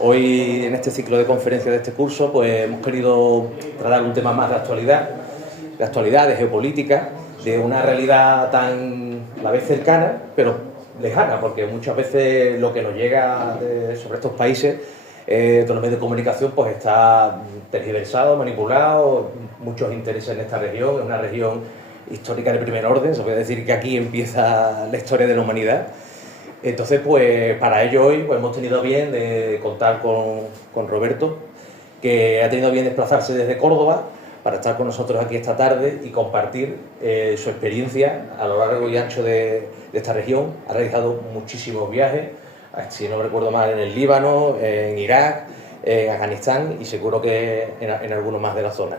Hoy, en este ciclo de conferencias de este curso, pues hemos querido tratar un tema más de actualidad, de geopolítica, de una realidad tan a la vez cercana, pero lejana, porque muchas veces lo que nos llega sobre estos países, todos los medios de comunicación, pues está tergiversado, manipulado, muchos intereses en esta región, es una región histórica de primer orden, se puede decir que aquí empieza la historia de la humanidad. Entonces, pues para ello hoy pues, hemos tenido bien de contar con Roberto, que ha tenido bien desplazarse desde Córdoba para estar con nosotros aquí esta tarde y compartir su experiencia a lo largo y ancho de esta región. Ha realizado muchísimos viajes, si no recuerdo mal, en el Líbano, en Irak, en Afganistán y seguro que en algunos más de la zona.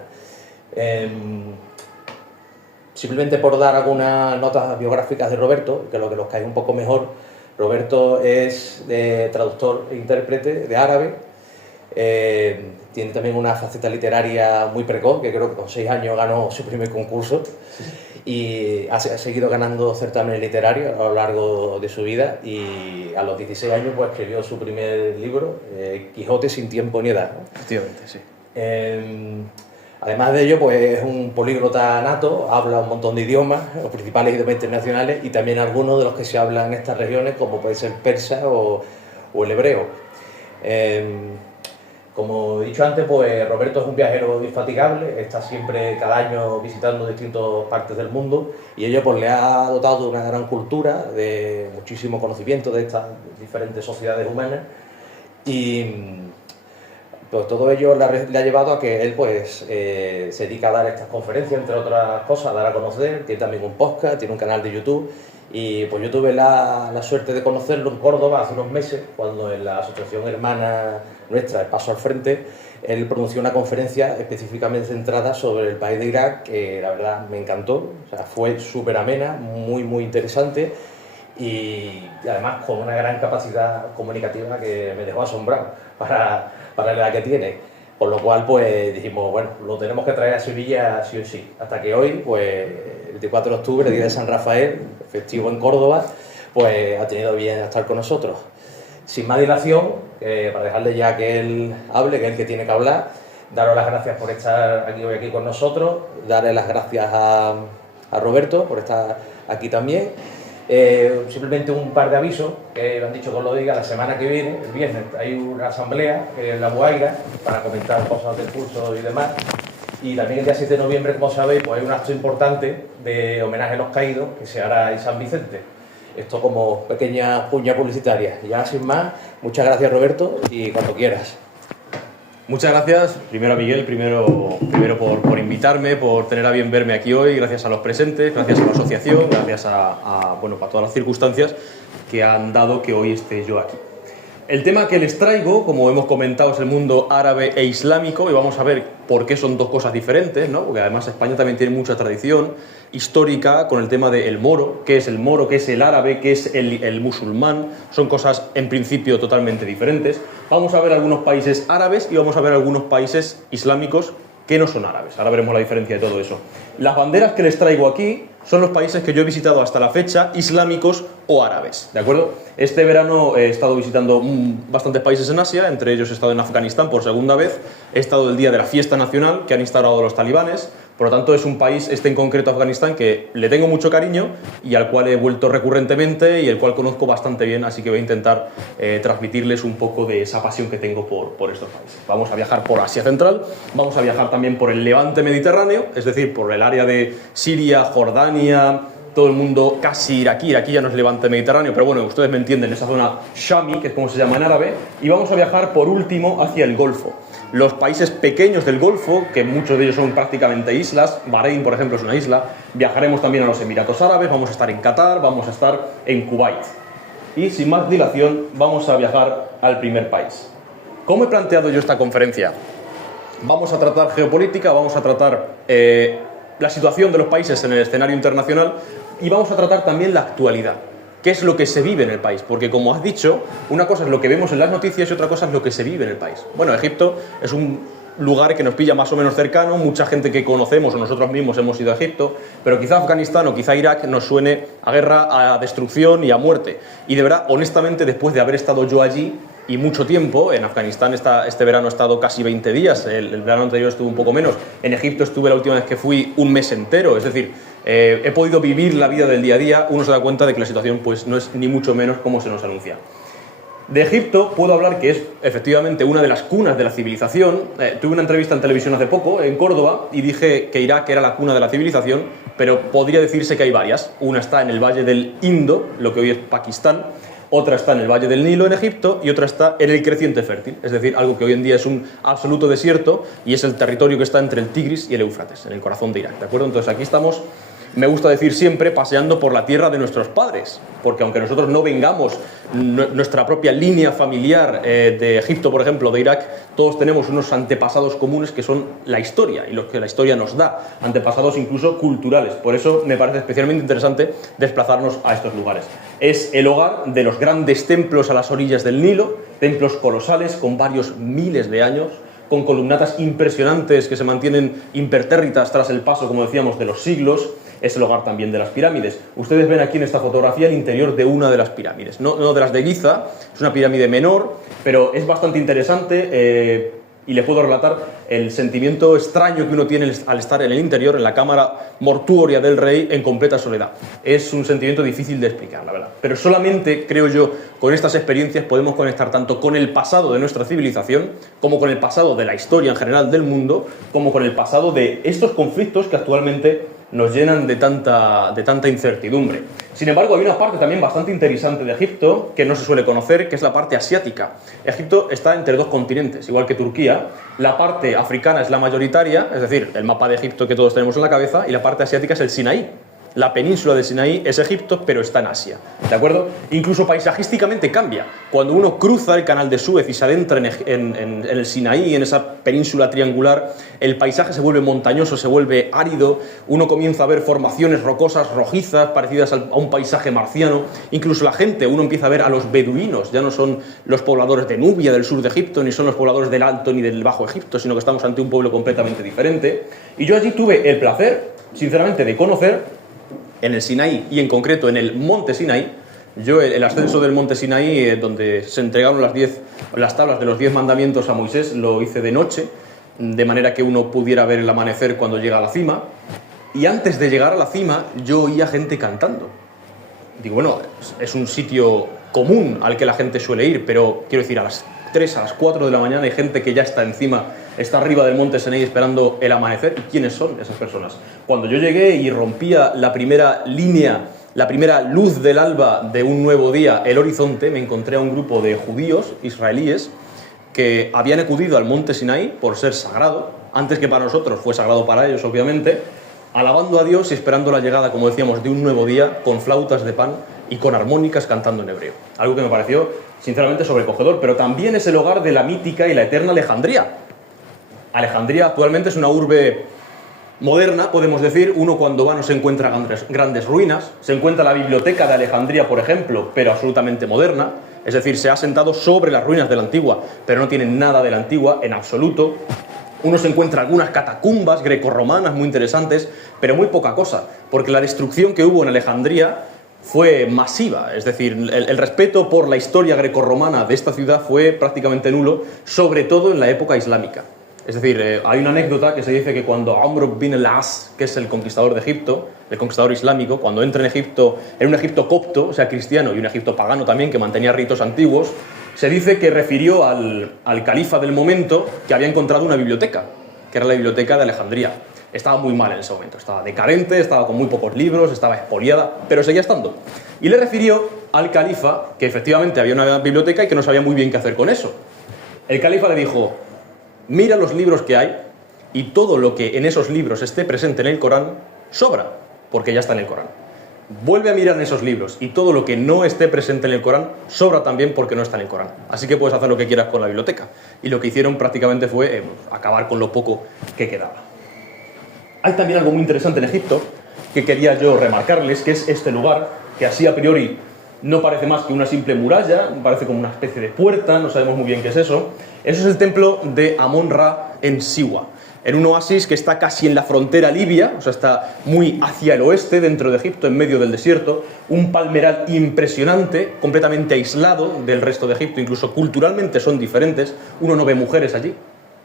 Simplemente por dar algunas notas biográficas de Roberto, que es lo que nos cae un poco mejor. Roberto es traductor e intérprete de árabe, tiene también una faceta literaria muy precoz, que creo que con 6 años ganó su primer concurso y ha seguido ganando certámenes literarios a lo largo de su vida y a los 16 años pues, escribió su primer libro, Quijote sin tiempo ni edad, ¿no? Efectivamente, sí. Además de ello, pues es un políglota nato, habla un montón de idiomas, los principales idiomas internacionales y también algunos de los que se hablan en estas regiones, como puede ser persa o el hebreo. Como he dicho antes, pues Roberto es un viajero infatigable, está siempre cada año visitando distintas partes del mundo y ello pues le ha dotado de una gran cultura, de muchísimo conocimiento de estas diferentes sociedades humanas y pues todo ello le ha llevado a que él pues, se dedica a dar estas conferencias, entre otras cosas, a dar a conocer, tiene también un podcast, tiene un canal de YouTube y pues yo tuve la suerte de conocerlo en Córdoba hace unos meses, cuando en la asociación hermana nuestra, El Paso al Frente, él pronunció una conferencia específicamente centrada sobre el país de Irak, que la verdad me encantó, o sea, fue súper amena, muy interesante y además con una gran capacidad comunicativa que me dejó asombrado para la edad que tiene, por lo cual pues dijimos, bueno, lo tenemos que traer a Sevilla sí o sí, hasta que hoy, pues el 24 de octubre, día de San Rafael, festivo en Córdoba, pues ha tenido bien estar con nosotros. Sin más dilación, para dejarle ya que él hable, que es el que tiene que hablar, daros las gracias por estar hoy aquí con nosotros, darle las gracias a Roberto por estar aquí también. Simplemente un par de avisos, que lo han dicho que os lo diga, la semana que viene, el viernes, hay una asamblea en La Guaira para comentar cosas del curso y demás, y también el día 7 de noviembre, como sabéis, pues hay un acto importante de homenaje a los caídos que se hará en San Vicente. Esto como pequeña puña publicitaria. Y ya sin más, muchas gracias Roberto y cuando quieras. Muchas gracias, primero a Miguel, primero por invitarme, por tener a bien verme aquí hoy, gracias a los presentes, gracias a la asociación, gracias a todas las circunstancias que han dado que hoy esté yo aquí. El tema que les traigo, como hemos comentado, es el mundo árabe e islámico y vamos a ver por qué son dos cosas diferentes, ¿no? Porque además España también tiene mucha tradición histórica con el tema del moro, qué es el moro, qué es el árabe, qué es el musulmán, son cosas en principio totalmente diferentes. Vamos a ver algunos países árabes y vamos a ver algunos países islámicos que no son árabes. Ahora veremos la diferencia de todo eso. Las banderas que les traigo aquí son los países que yo he visitado hasta la fecha, islámicos o árabes, ¿de acuerdo? Este verano he estado visitando bastantes países en Asia, entre ellos he estado en Afganistán por segunda vez, he estado el día de la fiesta nacional que han instaurado los talibanes, por lo tanto es un país, este en concreto Afganistán, que le tengo mucho cariño y al cual he vuelto recurrentemente y el cual conozco bastante bien, así que voy a intentar transmitirles un poco de esa pasión que tengo por estos países. Vamos a viajar por Asia Central, vamos a viajar también por el levante mediterráneo, es decir, por el área de Siria, Jordania, todo el mundo casi iraquí ya no es levante mediterráneo, pero bueno, ustedes me entienden, esa zona Shami, que es como se llama en árabe, y vamos a viajar por último hacia el Golfo. Los países pequeños del Golfo, que muchos de ellos son prácticamente islas, Bahrein, por ejemplo, es una isla, viajaremos también a los Emiratos Árabes, vamos a estar en Qatar, vamos a estar en Kuwait. Y sin más dilación, vamos a viajar al primer país. ¿Cómo he planteado yo esta conferencia? Vamos a tratar geopolítica, vamos a tratar la situación de los países en el escenario internacional y vamos a tratar también la actualidad. ¿Qué es lo que se vive en el país? Porque como has dicho, una cosa es lo que vemos en las noticias y otra cosa es lo que se vive en el país. Bueno, Egipto es un lugar que nos pilla más o menos cercano, mucha gente que conocemos o nosotros mismos hemos ido a Egipto, pero quizá Afganistán o quizá Irak nos suene a guerra, a destrucción y a muerte. Y de verdad, honestamente, después de haber estado yo allí, y mucho tiempo. En Afganistán este verano he estado casi 20 días, el verano anterior estuve un poco menos. En Egipto estuve la última vez que fui un mes entero, es decir, he podido vivir la vida del día a día. Uno se da cuenta de que la situación pues, no es ni mucho menos como se nos anuncia. De Egipto puedo hablar que es efectivamente una de las cunas de la civilización. Tuve una entrevista en televisión hace poco, en Córdoba, y dije que Irak era la cuna de la civilización, pero podría decirse que hay varias. Una está en el Valle del Indo, lo que hoy es Pakistán, otra está en el Valle del Nilo en Egipto y otra está en el Creciente Fértil, es decir, algo que hoy en día es un absoluto desierto y es el territorio que está entre el Tigris y el Éufrates, en el corazón de Irak, ¿de acuerdo? Entonces aquí estamos, me gusta decir siempre, paseando por la tierra de nuestros padres, porque aunque nosotros no vengamos nuestra propia línea familiar de Egipto, por ejemplo, de Irak, todos tenemos unos antepasados comunes que son la historia y lo que la historia nos da, antepasados incluso culturales. Por eso me parece especialmente interesante desplazarnos a estos lugares. Es el hogar de los grandes templos a las orillas del Nilo, templos colosales con varios miles de años, con columnatas impresionantes que se mantienen impertérritas tras el paso, como decíamos, de los siglos. Es el hogar también de las pirámides. Ustedes ven aquí en esta fotografía el interior de una de las pirámides, no de las de Giza, es una pirámide menor, pero es bastante interesante y le puedo relatar el sentimiento extraño que uno tiene al estar en el interior, en la cámara mortuoria del rey, en completa soledad. Es un sentimiento difícil de explicar, la verdad. Pero solamente, creo yo, con estas experiencias podemos conectar tanto con el pasado de nuestra civilización, como con el pasado de la historia en general del mundo, como con el pasado de estos conflictos que actualmente nos llenan de tanta incertidumbre. Sin embargo, hay una parte también bastante interesante de Egipto que no se suele conocer, que es la parte asiática. Egipto está entre dos continentes, igual que Turquía. La parte africana es la mayoritaria, es decir, el mapa de Egipto que todos tenemos en la cabeza, y la parte asiática es el Sinaí. La península de Sinaí es Egipto, pero está en Asia, ¿de acuerdo? Incluso paisajísticamente cambia. Cuando uno cruza el canal de Suez y se adentra en el Sinaí, en esa península triangular, el paisaje se vuelve montañoso, se vuelve árido, uno comienza a ver formaciones rocosas rojizas parecidas a un paisaje marciano. Incluso la gente, uno empieza a ver a los beduinos, ya no son los pobladores de Nubia, del sur de Egipto, ni son los pobladores del Alto ni del Bajo Egipto, sino que estamos ante un pueblo completamente diferente. Y yo allí tuve el placer, sinceramente, de conocer en el Sinaí y en concreto en el monte Sinaí. Yo el ascenso del monte Sinaí, donde se entregaron las tablas de los 10 mandamientos a Moisés, lo hice de noche, de manera que uno pudiera ver el amanecer cuando llega a la cima. Y antes de llegar a la cima yo oía gente cantando. Digo, bueno, es un sitio común al que la gente suele ir, pero quiero decir, a las 3, a las 4 de la mañana hay gente que ya está encima, está arriba del monte Sinaí esperando el amanecer. ¿Y quiénes son esas personas? Cuando yo llegué y rompía la primera línea, la primera luz del alba de un nuevo día, el horizonte, me encontré a un grupo de judíos israelíes que habían acudido al monte Sinaí por ser sagrado, antes que para nosotros fue sagrado para ellos, obviamente, alabando a Dios y esperando la llegada, como decíamos, de un nuevo día, con flautas de pan y con armónicas cantando en hebreo. Algo que me pareció, sinceramente, sobrecogedor, pero también es el hogar de la mítica y la eterna Alejandría. Alejandría actualmente es una urbe moderna, podemos decir. Uno cuando va no se encuentra grandes ruinas, se encuentra la biblioteca de Alejandría, por ejemplo, pero absolutamente moderna, es decir, se ha asentado sobre las ruinas de la antigua, pero no tiene nada de la antigua en absoluto. Uno se encuentra algunas catacumbas grecorromanas muy interesantes, pero muy poca cosa, porque la destrucción que hubo en Alejandría fue masiva, es decir, el respeto por la historia grecorromana de esta ciudad fue prácticamente nulo, sobre todo en la época islámica. Es decir, hay una anécdota que se dice que cuando Amr bin al-As, que es el conquistador de Egipto, el conquistador islámico, cuando entra en Egipto, en un Egipto copto, o sea, cristiano, y un Egipto pagano también, que mantenía ritos antiguos, se dice que refirió al califa del momento que había encontrado una biblioteca, que era la biblioteca de Alejandría. Estaba muy mal en ese momento, estaba decadente, estaba con muy pocos libros, estaba expoliada, pero seguía estando. Y le refirió al califa que efectivamente había una biblioteca y que no sabía muy bien qué hacer con eso. El califa le dijo: mira los libros que hay y todo lo que en esos libros esté presente en el Corán sobra, porque ya está en el Corán. Vuelve a mirar en esos libros y todo lo que no esté presente en el Corán sobra también porque no está en el Corán. Así que puedes hacer lo que quieras con la biblioteca. Y lo que hicieron prácticamente fue acabar con lo poco que quedaba. Hay también algo muy interesante en Egipto que quería yo remarcarles, que es este lugar, que así a priori no parece más que una simple muralla, parece como una especie de puerta, no sabemos muy bien qué es eso. Eso es el templo de Amón-Ra en Siwa. en un oasis que está casi en la frontera libia, o sea, está muy hacia el oeste, dentro de Egipto, en medio del desierto, un palmeral impresionante, completamente aislado del resto de Egipto, incluso culturalmente son diferentes, uno no ve mujeres allí,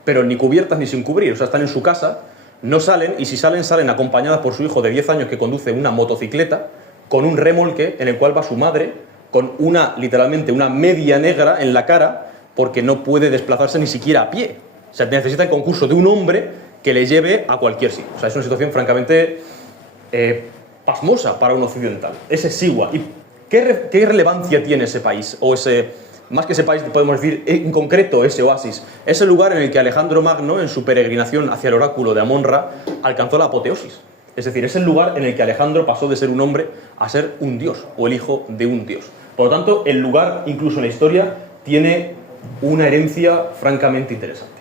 pero ni cubiertas ni sin cubrir, o sea, están en su casa, no salen, y si salen, salen acompañadas por su hijo de 10 años que conduce una motocicleta con un remolque en el cual va su madre con literalmente una media negra en la cara porque no puede desplazarse ni siquiera a pie. O sea, necesita el concurso de un hombre que le lleve a cualquier sitio. O sea, es una situación francamente pasmosa para un occidental. Ese es Siwa. ¿Y qué relevancia tiene ese país? O más que ese país, podemos decir, en concreto ese oasis. Es el lugar en el que Alejandro Magno, en su peregrinación hacia el oráculo de Amon-Ra, alcanzó la apoteosis. Es decir, es el lugar en el que Alejandro pasó de ser un hombre a ser un dios, o el hijo de un dios. Por lo tanto, el lugar, incluso en la historia, tiene una herencia francamente interesante.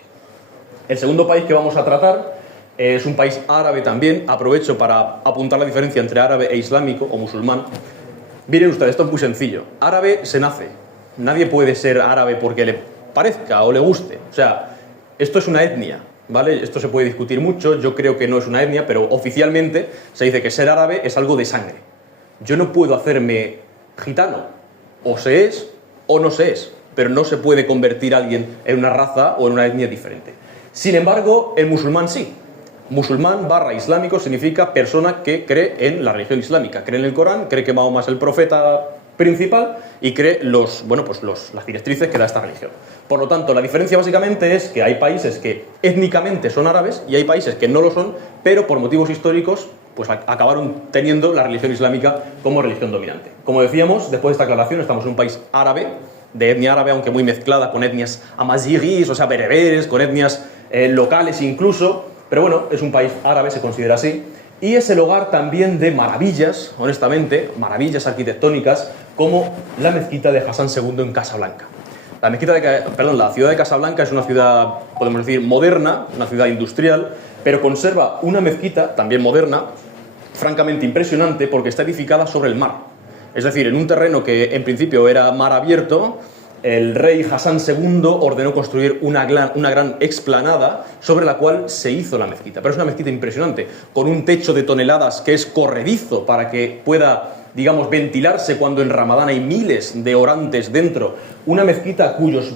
El segundo país que vamos a tratar es un país árabe también. Aprovecho para apuntar la diferencia entre árabe e islámico o musulmán. Miren ustedes, esto es muy sencillo. Árabe se nace. Nadie puede ser árabe porque le parezca o le guste. O sea, esto es una etnia, ¿vale? Esto se puede discutir mucho. Yo creo que no es una etnia, pero oficialmente se dice que ser árabe es algo de sangre. Yo no puedo hacerme gitano. O se es o no se es. Pero no se puede convertir a alguien en una raza o en una etnia diferente. Sin embargo, el musulmán sí. Musulmán / islámico significa persona que cree en la religión islámica, cree en el Corán, cree que Mahoma es el profeta principal y cree las directrices que da esta religión. Por lo tanto, la diferencia básicamente es que hay países que étnicamente son árabes y hay países que no lo son, pero por motivos históricos pues acabaron teniendo la religión islámica como religión dominante. Como decíamos, después de esta aclaración, estamos en un país árabe, de etnia árabe, aunque muy mezclada con etnias amazigis, o sea, bereberes, con etnias locales incluso, pero bueno, es un país árabe, se considera así, y es el hogar también de maravillas, honestamente, maravillas arquitectónicas, como la mezquita de Hassan II en Casablanca. La ciudad de Casablanca es una ciudad, podemos decir, moderna, una ciudad industrial, pero conserva una mezquita, también moderna, francamente impresionante, porque está edificada sobre el mar. Es decir, en un terreno que en principio era mar abierto, el rey Hassan II ordenó construir una gran explanada sobre la cual se hizo la mezquita. Pero es una mezquita impresionante, con un techo de toneladas que es corredizo para que pueda, digamos, ventilarse cuando en Ramadán hay miles de orantes dentro. Una mezquita cuyos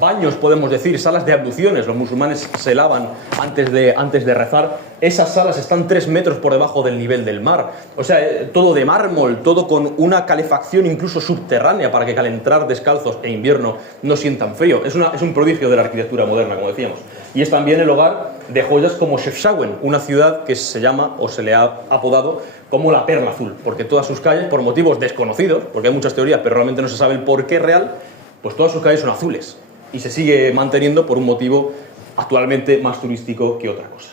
baños, podemos decir, salas de abluciones, los musulmanes se lavan antes de rezar, esas salas están 3 metros por debajo del nivel del mar, o sea, todo de mármol, todo con una calefacción incluso subterránea para que al entrar descalzos en invierno no sientan frío. Es un prodigio de la arquitectura moderna, como decíamos, y es también el hogar de joyas como Chefchaouen, una ciudad que se llama, o se le ha apodado, como la Perla Azul, porque todas sus calles, por motivos desconocidos, porque hay muchas teorías, pero realmente no se sabe el porqué real, pues todas sus calles son azules. Y se sigue manteniendo por un motivo actualmente más turístico que otra cosa.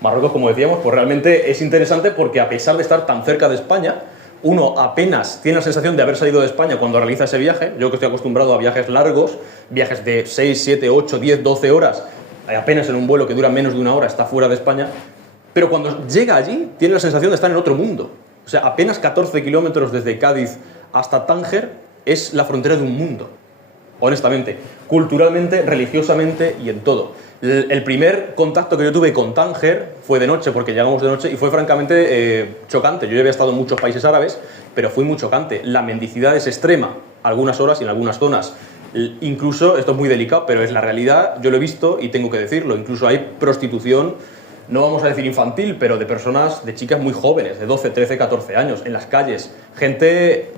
Marruecos, como decíamos, pues realmente es interesante porque a pesar de estar tan cerca de España, uno apenas tiene la sensación de haber salido de España cuando realiza ese viaje. Yo que estoy acostumbrado a viajes largos, viajes de 6, 7, 8, 10, 12 horas, apenas en un vuelo que dura menos de 1 hora está fuera de España, pero cuando llega allí tiene la sensación de estar en otro mundo. O sea, apenas 14 kilómetros desde Cádiz hasta Tánger es la frontera de un mundo, honestamente, culturalmente, religiosamente y en todo. El primer contacto que yo tuve con Tánger fue de noche, porque llegamos de noche, y fue francamente chocante. Yo ya había estado en muchos países árabes, pero fue muy chocante. La mendicidad es extrema, algunas horas y en algunas zonas. Incluso, esto es muy delicado, pero es la realidad, yo lo he visto y tengo que decirlo, incluso hay prostitución, no vamos a decir infantil, pero de personas, de chicas muy jóvenes, de 12, 13, 14 años, en las calles, gente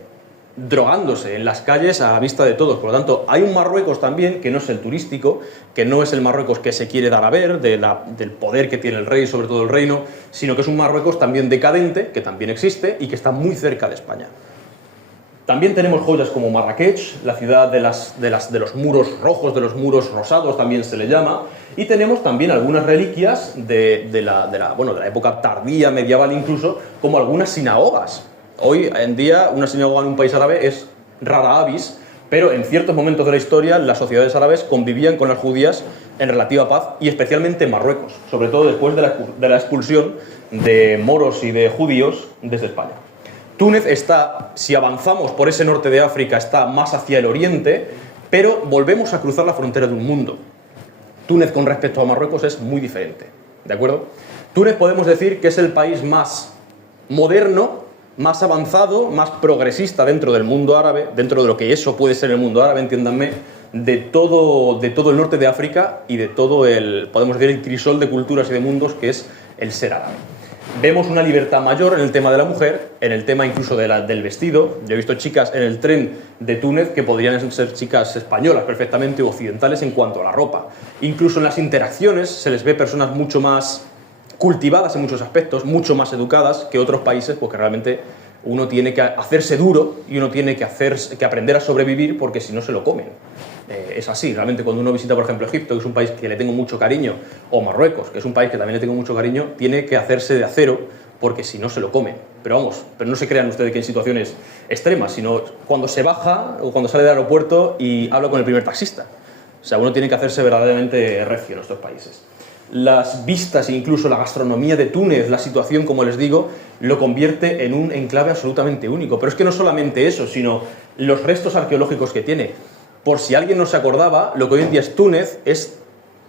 drogándose en las calles a vista de todos. Por lo tanto, hay un Marruecos también que no es el turístico, que no es el Marruecos que se quiere dar a ver, del poder que tiene el rey sobre todo el reino, sino que es un Marruecos también decadente, que también existe y que está muy cerca de España. También tenemos joyas como Marrakech, la ciudad de los muros rojos, de los muros rosados también se le llama, y tenemos también algunas reliquias de la época tardía, medieval incluso, como algunas sinagogas. Hoy en día una sinagoga en un país árabe es rara avis, pero en ciertos momentos de la historia las sociedades árabes convivían con las judías en relativa paz, y especialmente en Marruecos, sobre todo después de la expulsión de moros y de judíos desde España. Túnez está, si avanzamos por ese norte de África, está más hacia el oriente, pero volvemos a cruzar la frontera de un mundo. Túnez con respecto a Marruecos es muy diferente, ¿de acuerdo? Túnez podemos decir que es el país más moderno, más avanzado, más progresista dentro del mundo árabe, dentro de lo que eso puede ser el mundo árabe, entiéndanme, de todo el norte de África y de todo podemos decir, el crisol de culturas y de mundos que es el ser árabe. Vemos una libertad mayor en el tema de la mujer, en el tema incluso del vestido. Yo he visto chicas en el tren de Túnez que podrían ser chicas españolas perfectamente, occidentales en cuanto a la ropa. Incluso en las interacciones se les ve personas mucho más cultivadas en muchos aspectos, mucho más educadas que otros países, porque realmente uno tiene que hacerse duro y uno tiene que aprender a sobrevivir porque si no se lo comen. Es así, realmente cuando uno visita, por ejemplo, Egipto, que es un país que le tengo mucho cariño, o Marruecos, que es un país que también le tengo mucho cariño, tiene que hacerse de acero porque si no se lo comen. Pero vamos, pero no se crean ustedes que en situaciones extremas, sino cuando se baja o cuando sale del aeropuerto y habla con el primer taxista. O sea, uno tiene que hacerse verdaderamente recio en estos países. Las vistas e incluso la gastronomía de Túnez, la situación, como les digo, lo convierte en un enclave absolutamente único. Pero es que no solamente eso, sino los restos arqueológicos que tiene. Por si alguien no se acordaba, lo que hoy en día es Túnez es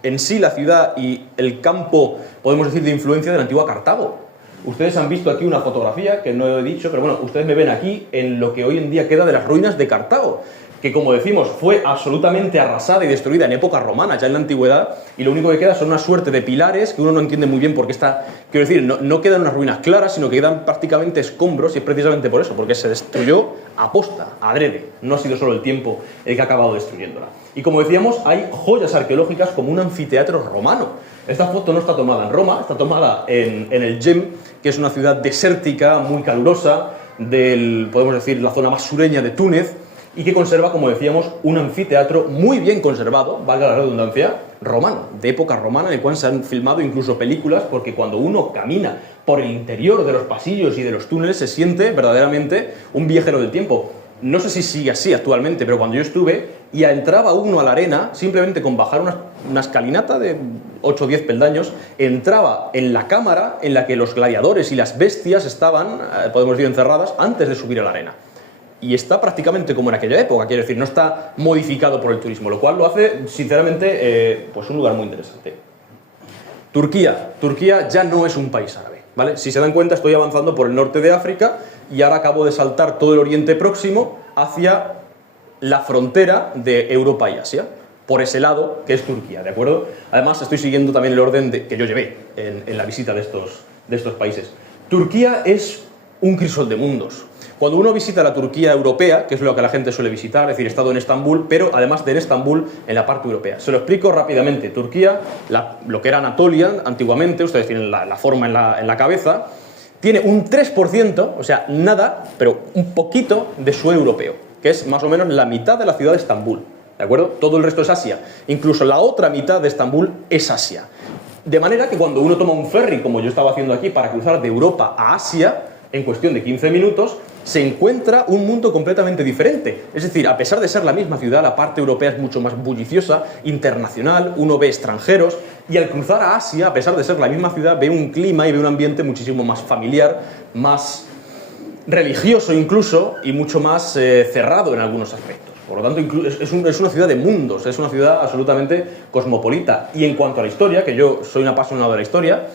en sí la ciudad y el campo, podemos decir, de influencia de la antigua Cartago. Ustedes han visto aquí una fotografía, que no he dicho, pero bueno, ustedes me ven aquí en lo que hoy en día queda de las ruinas de Cartago, que como decimos fue absolutamente arrasada y destruida en época romana, ya en la antigüedad, y lo único que queda son una suerte de pilares que uno no entiende muy bien por qué está, quiero decir, no quedan unas ruinas claras, sino que quedan prácticamente escombros, y es precisamente por eso, porque se destruyó aposta, adrede, no ha sido solo el tiempo el que ha acabado destruyéndola. Y como decíamos, hay joyas arqueológicas como un anfiteatro romano. Esta foto no está tomada en Roma, está tomada en el Gem, que es una ciudad desértica, muy calurosa, podemos decir, la zona más sureña de Túnez, y que conserva, como decíamos, un anfiteatro muy bien conservado, valga la redundancia, romano, de época romana, en el cual se han filmado incluso películas, porque cuando uno camina por el interior de los pasillos y de los túneles se siente verdaderamente un viajero del tiempo. No sé si sigue así actualmente, pero cuando yo estuve y entraba uno a la arena, simplemente con bajar una escalinata de 8 o 10 peldaños, entraba en la cámara en la que los gladiadores y las bestias estaban, podemos decir, encerradas antes de subir a la arena. Y está prácticamente como en aquella época, quiero decir, no está modificado por el turismo, lo cual lo hace, sinceramente, pues un lugar muy interesante. Turquía ya no es un país árabe, ¿vale? Si se dan cuenta, estoy avanzando por el norte de África y ahora acabo de saltar todo el Oriente Próximo hacia la frontera de Europa y Asia, por ese lado que es Turquía, ¿de acuerdo? Además, estoy siguiendo también el orden que yo llevé en la visita de estos países. Turquía es un crisol de mundos. Cuando uno visita la Turquía europea, que es lo que la gente suele visitar, es decir, he estado en Estambul, pero además de en Estambul, en la parte europea. Se lo explico rápidamente. Turquía, lo que era Anatolia antiguamente, ustedes tienen la forma en la cabeza, tiene un 3%, o sea, nada, pero un poquito de suelo europeo, que es más o menos la mitad de la ciudad de Estambul, ¿de acuerdo? Todo el resto es Asia. Incluso la otra mitad de Estambul es Asia. De manera que cuando uno toma un ferry, como yo estaba haciendo aquí, para cruzar de Europa a Asia, en cuestión de 15 minutos, se encuentra un mundo completamente diferente. Es decir, a pesar de ser la misma ciudad, la parte europea es mucho más bulliciosa, internacional, uno ve extranjeros, y al cruzar a Asia, a pesar de ser la misma ciudad, ve un clima y ve un ambiente muchísimo más familiar, más religioso incluso, y mucho más cerrado en algunos aspectos. Por lo tanto, es una ciudad de mundos, es una ciudad absolutamente cosmopolita. Y en cuanto a la historia, que yo soy un apasionado de la historia,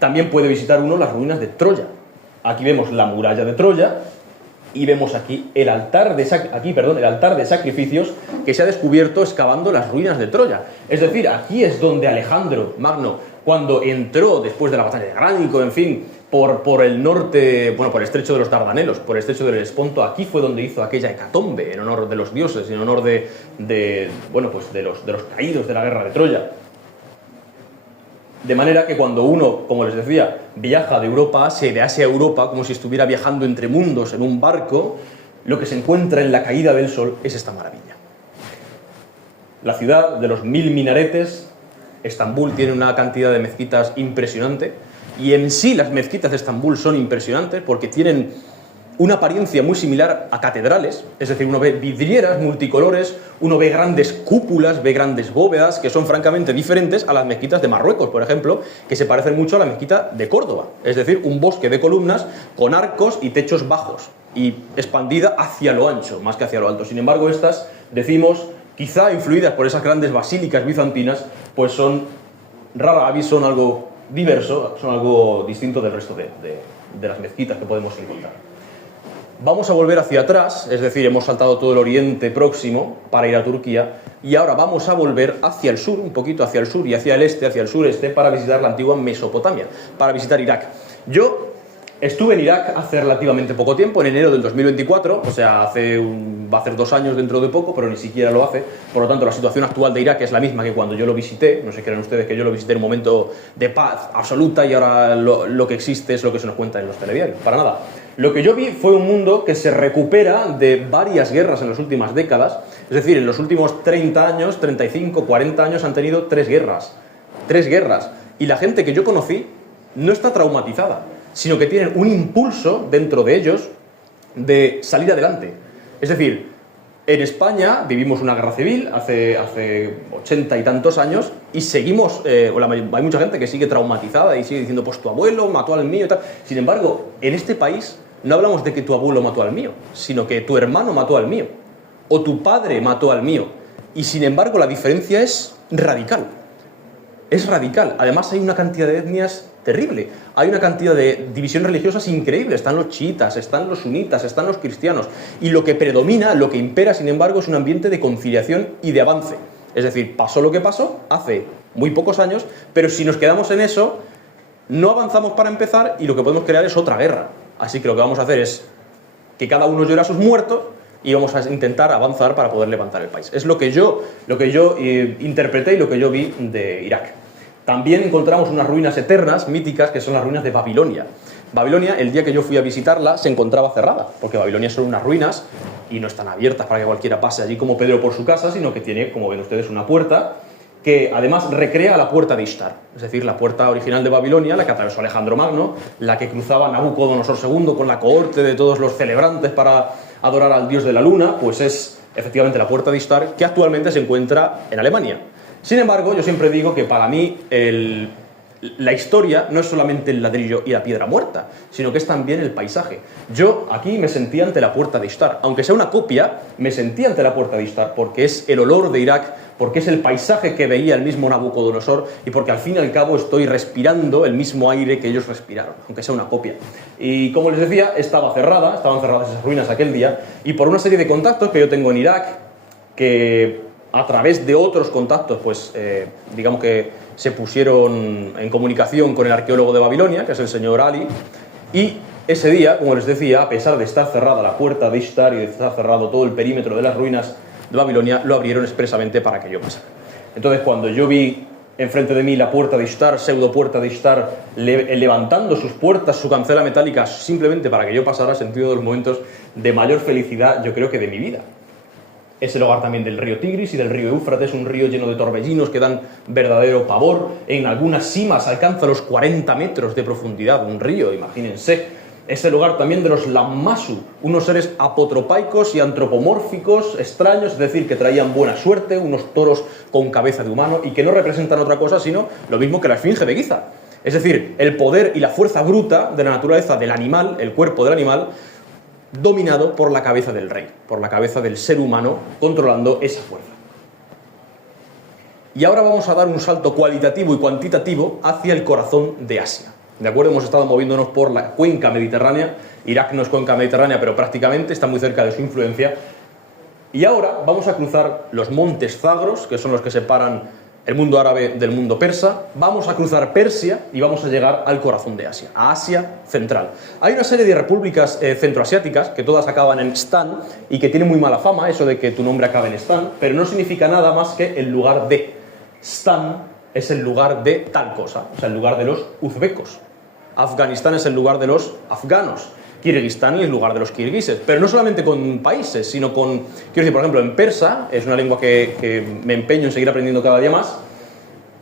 también puede visitar uno las ruinas de Troya. Aquí vemos la muralla de Troya y vemos aquí el altar de sacrificios que se ha descubierto excavando las ruinas de Troya. Es decir, aquí es donde Alejandro Magno, cuando entró después de la batalla de Gránico, en fin, por el norte, bueno, por el estrecho de los Dardanelos, por el estrecho del Helesponto, aquí fue donde hizo aquella hecatombe en honor de los dioses, en honor de los caídos de la guerra de Troya. De manera que cuando uno, como les decía, viaja de Europa a Asia y de Asia a Europa, como si estuviera viajando entre mundos en un barco, lo que se encuentra en la caída del sol es esta maravilla. La ciudad de los 1000 minaretes, Estambul tiene una cantidad de mezquitas impresionante, y en sí las mezquitas de Estambul son impresionantes porque tienen una apariencia muy similar a catedrales, es decir, uno ve vidrieras multicolores, uno ve grandes cúpulas, ve grandes bóvedas, que son francamente diferentes a las mezquitas de Marruecos, por ejemplo, que se parecen mucho a la mezquita de Córdoba, es decir, un bosque de columnas con arcos y techos bajos, y expandida hacia lo ancho, más que hacia lo alto. Sin embargo, estas, decimos, quizá influidas por esas grandes basílicas bizantinas, pues son rara avis, son algo diverso, son algo distinto del resto de las mezquitas que podemos encontrar. Vamos a volver hacia atrás, es decir, hemos saltado todo el Oriente Próximo para ir a Turquía y ahora vamos a volver hacia el sur, un poquito hacia el sur y hacia el este, hacia el sureste, para visitar la antigua Mesopotamia, para visitar Irak. Yo estuve en Irak hace relativamente poco tiempo, en enero del 2024, o sea, va a hacer 2 años dentro de poco, pero ni siquiera lo hace. Por lo tanto, la situación actual de Irak es la misma que cuando yo lo visité. No se crean ustedes que yo lo visité en un momento de paz absoluta y ahora lo que existe es lo que se nos cuenta en los telediarios. Para nada. Lo que yo vi fue un mundo que se recupera de varias guerras en las últimas décadas. Es decir, en los últimos 30 años, 35, 40 años han tenido 3 guerras. 3 guerras. Y la gente que yo conocí no está traumatizada, sino que tienen un impulso dentro de ellos de salir adelante. Es decir, en España vivimos una guerra civil hace 80 y tantos años y seguimos, hay mucha gente que sigue traumatizada y sigue diciendo, pues tu abuelo mató al mío y tal. Sin embargo, en este país no hablamos de que tu abuelo mató al mío, sino que tu hermano mató al mío, o tu padre mató al mío. Y sin embargo, la diferencia es radical. Es radical. Además, hay una cantidad de etnias terrible. Hay una cantidad de divisiones religiosas increíble. Están los chiitas, están los sunitas, están los cristianos. Y lo que predomina, lo que impera, sin embargo, es un ambiente de conciliación y de avance. Es decir, pasó lo que pasó hace muy pocos años, pero si nos quedamos en eso, no avanzamos para empezar y lo que podemos crear es otra guerra. Así que lo que vamos a hacer es que cada uno llore a sus muertos y vamos a intentar avanzar para poder levantar el país. Es lo que yo interpreté y lo que yo vi de Irak. También encontramos unas ruinas eternas, míticas, que son las ruinas de Babilonia. Babilonia, el día que yo fui a visitarla, se encontraba cerrada, porque Babilonia son unas ruinas y no están abiertas para que cualquiera pase allí como Pedro por su casa, sino que tiene, como ven ustedes, una puerta que además recrea la puerta de Ishtar, es decir, la puerta original de Babilonia, la que atravesó Alejandro Magno, la que cruzaba Nabucodonosor II con la cohorte de todos los celebrantes para adorar al dios de la luna, pues es efectivamente la puerta de Ishtar, que actualmente se encuentra en Alemania. Sin embargo, yo siempre digo que para mí la historia no es solamente el ladrillo y la piedra muerta, sino que es también el paisaje. Yo aquí me sentí ante la puerta de Ishtar, aunque sea una copia, me sentí ante la puerta de Ishtar, porque es el olor de Irak, porque es el paisaje que veía el mismo Nabucodonosor y porque al fin y al cabo estoy respirando el mismo aire que ellos respiraron, aunque sea una copia. Y como les decía, estaban cerradas esas ruinas aquel día, y por una serie de contactos que yo tengo en Irak, que a través de otros contactos, pues digamos que se pusieron en comunicación con el arqueólogo de Babilonia, que es el señor Ali, y ese día, como les decía, a pesar de estar cerrada la puerta de Ishtar y de estar cerrado todo el perímetro de las ruinas de Babilonia, lo abrieron expresamente para que yo pasara. Entonces, cuando yo vi enfrente de mí la puerta de Ishtar, pseudo puerta de Ishtar, levantando sus puertas, su cancela metálica, simplemente para que yo pasara, sentí uno de los momentos de mayor felicidad, yo creo que de mi vida. Es el hogar también del río Tigris y del río Éufrates, un río lleno de torbellinos que dan verdadero pavor. En algunas cimas alcanza los 40 metros de profundidad, un río, imagínense. Es el hogar también de los Lammasu, unos seres apotropaicos y antropomórficos extraños, es decir, que traían buena suerte, unos toros con cabeza de humano y que no representan otra cosa sino lo mismo que la esfinge de Giza. Es decir, el poder y la fuerza bruta de la naturaleza del animal, el cuerpo del animal, dominado por la cabeza del rey, por la cabeza del ser humano, controlando esa fuerza. Y ahora vamos a dar un salto cualitativo y cuantitativo hacia el corazón de Asia. ¿De acuerdo? Hemos estado moviéndonos por la cuenca mediterránea. Irak no es cuenca mediterránea, pero prácticamente está muy cerca de su influencia. Y ahora vamos a cruzar los montes Zagros, que son los que separan el mundo árabe del mundo persa. Vamos a cruzar Persia y vamos a llegar al corazón de Asia, a Asia Central. Hay una serie de repúblicas centroasiáticas que todas acaban en Stan y que tienen muy mala fama, eso de que tu nombre acabe en Stan, pero no significa nada más que el lugar de. Stan es el lugar de tal cosa, o sea, el lugar de los uzbecos. Afganistán es el lugar de los afganos. Kirguistán es el lugar de los kirguises, pero no solamente con países, sino con, quiero decir, por ejemplo, en persa, es una lengua que me empeño en seguir aprendiendo cada día más,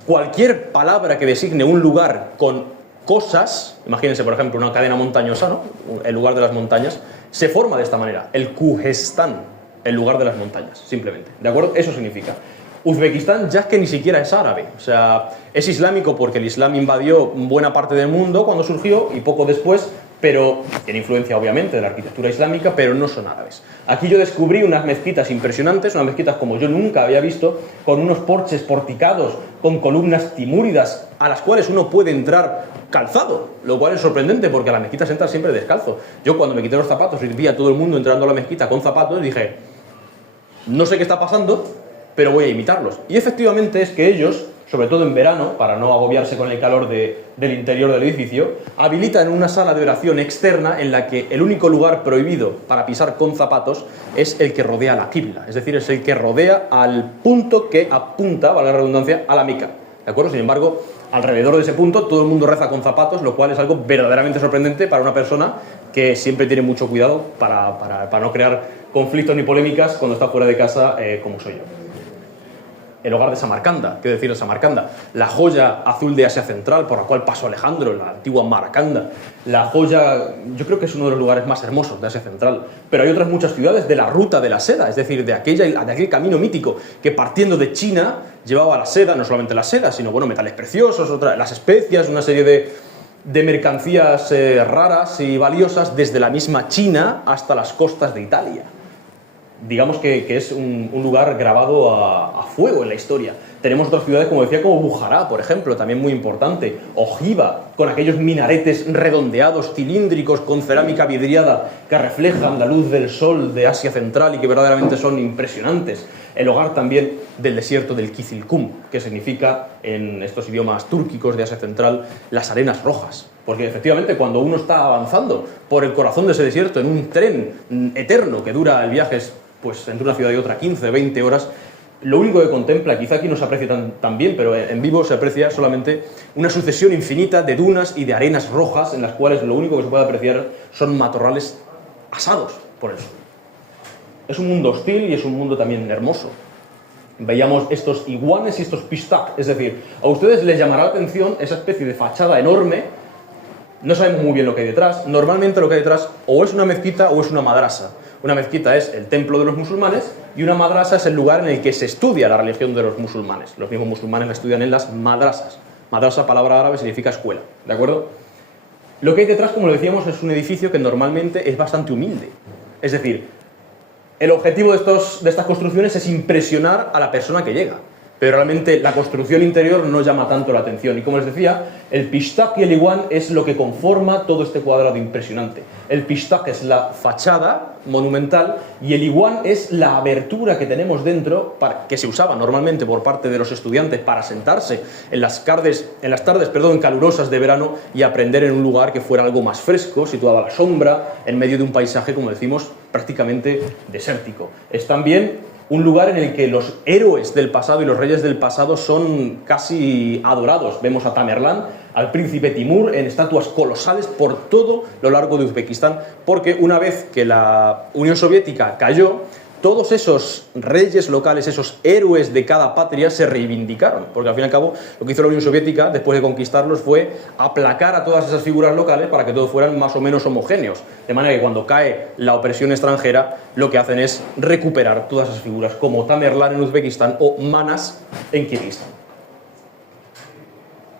cualquier palabra que designe un lugar con cosas, imagínense, por ejemplo, una cadena montañosa, ¿no? El lugar de las montañas, se forma de esta manera, el Kujestán, el lugar de las montañas, simplemente, ¿de acuerdo? Eso significa. Uzbekistán ya es que ni siquiera es árabe, o sea, es islámico porque el Islam invadió buena parte del mundo cuando surgió y poco después pero tiene influencia obviamente de la arquitectura islámica, pero no son árabes. Aquí yo descubrí unas mezquitas impresionantes, unas mezquitas como yo nunca había visto, con unos porches porticados, con columnas timúridas, a las cuales uno puede entrar calzado, lo cual es sorprendente porque a las mezquitas entras siempre descalzo. Yo cuando me quité los zapatos y vi a todo el mundo entrando a la mezquita con zapatos, dije, no sé qué está pasando, pero voy a imitarlos. Y efectivamente es que ellos, sobre todo en verano, para no agobiarse con el calor del interior del edificio, habilitan una sala de oración externa en la que el único lugar prohibido para pisar con zapatos es el que rodea la qibla, es decir, es el que rodea al punto que apunta, valga la redundancia, a la Meca. ¿De acuerdo? Sin embargo, alrededor de ese punto todo el mundo reza con zapatos, lo cual es algo verdaderamente sorprendente para una persona que siempre tiene mucho cuidado para no crear conflictos ni polémicas cuando está fuera de casa, como soy yo. El hogar de Samarcanda, ¿qué decir de Samarcanda? La joya azul de Asia Central por la cual pasó Alejandro, la antigua Maracanda. La joya, yo creo que es uno de los lugares más hermosos de Asia Central. Pero hay otras muchas ciudades de la ruta de la seda, es decir, de aquel camino mítico que partiendo de China llevaba la seda, no solamente la seda, sino bueno, metales preciosos, las especias, una serie de mercancías raras y valiosas desde la misma China hasta las costas de Italia. Digamos que es un lugar grabado a fuego en la historia. Tenemos otras ciudades, como decía, como Bujará, por ejemplo, también muy importante. Ojiva, con aquellos minaretes redondeados, cilíndricos, con cerámica vidriada, que reflejan la luz del sol de Asia Central y que verdaderamente son impresionantes. El hogar también del desierto del Kizilkum, que significa, en estos idiomas túrquicos de Asia Central, las arenas rojas. Porque efectivamente cuando uno está avanzando por el corazón de ese desierto en un tren eterno que dura el viaje pues entre una ciudad y otra 15, 20 horas, lo único que contempla, quizá aquí no se aprecie tan bien, pero en vivo se aprecia solamente una sucesión infinita de dunas y de arenas rojas en las cuales lo único que se puede apreciar son matorrales asados por el sol. Es un mundo hostil y es un mundo también hermoso. Veíamos estos iguanes y estos pistak, es decir, a ustedes les llamará la atención esa especie de fachada enorme. No sabemos muy bien lo que hay detrás. Normalmente lo que hay detrás o es una mezquita o es una madrasa. Una mezquita es el templo de los musulmanes y una madrasa es el lugar en el que se estudia la religión de los musulmanes. Los mismos musulmanes la estudian en las madrasas. Madrasa, palabra árabe, significa escuela, ¿de acuerdo? Lo que hay detrás, como lo decíamos, es un edificio que normalmente es bastante humilde. Es decir, el objetivo de estas construcciones es impresionar a la persona que llega. Pero realmente la construcción interior no llama tanto la atención. Y como les decía, el pistak y el iguán es lo que conforma todo este cuadrado impresionante. El pistak es la fachada monumental y el iguán es la abertura que tenemos dentro, que se usaba normalmente por parte de los estudiantes para sentarse en las tardes calurosas de verano y aprender en un lugar que fuera algo más fresco, situado a la sombra, en medio de un paisaje, como decimos, prácticamente desértico. Es también un lugar en el que los héroes del pasado y los reyes del pasado son casi adorados. Vemos a Tamerlán, al príncipe Timur, en estatuas colosales por todo lo largo de Uzbekistán, porque una vez que la Unión Soviética cayó, todos esos reyes locales, esos héroes de cada patria se reivindicaron, porque al fin y al cabo lo que hizo la Unión Soviética después de conquistarlos fue aplacar a todas esas figuras locales para que todos fueran más o menos homogéneos, de manera que cuando cae la opresión extranjera lo que hacen es recuperar todas esas figuras, como Tamerlán en Uzbekistán o Manas en Kirguistán.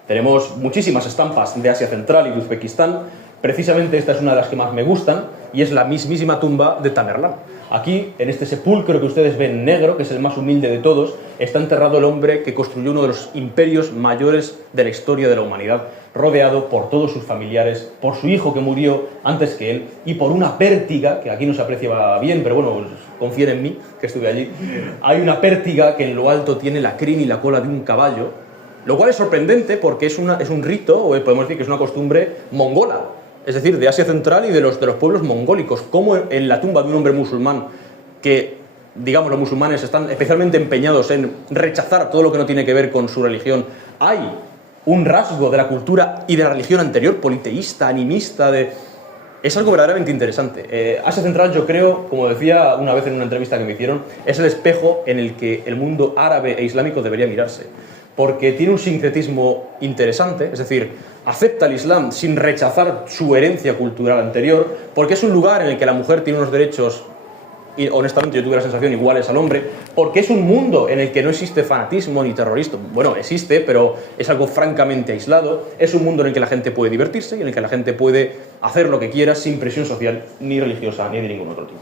Tenemos muchísimas estampas de Asia Central y de Uzbekistán. Precisamente esta es una de las que más me gustan y es la mismísima tumba de Tamerlán. Aquí, en este sepulcro que ustedes ven negro, que es el más humilde de todos, está enterrado el hombre que construyó uno de los imperios mayores de la historia de la humanidad, rodeado por todos sus familiares, por su hijo que murió antes que él y por una pértiga, que aquí no se aprecia bien, pero bueno, confíen en mí, que estuve allí. Hay una pértiga que en lo alto tiene la crin y la cola de un caballo, lo cual es sorprendente porque es un rito, o podemos decir que es una costumbre mongola, es decir, de Asia Central y de los pueblos mongólicos. Como en la tumba de un hombre musulmán, que, digamos, los musulmanes están especialmente empeñados en rechazar todo lo que no tiene que ver con su religión, hay un rasgo de la cultura y de la religión anterior, politeísta, animista, es algo verdaderamente interesante. Asia Central, yo creo, como decía una vez en una entrevista que me hicieron, es el espejo en el que el mundo árabe e islámico debería mirarse, porque tiene un sincretismo interesante, es decir, acepta el Islam sin rechazar su herencia cultural anterior, porque es un lugar en el que la mujer tiene unos derechos y honestamente yo tuve la sensación iguales al hombre, porque es un mundo en el que no existe fanatismo ni terrorismo. Bueno, existe, pero es algo francamente aislado. Es un mundo en el que la gente puede divertirse y en el que la gente puede hacer lo que quiera sin presión social ni religiosa ni de ningún otro tipo.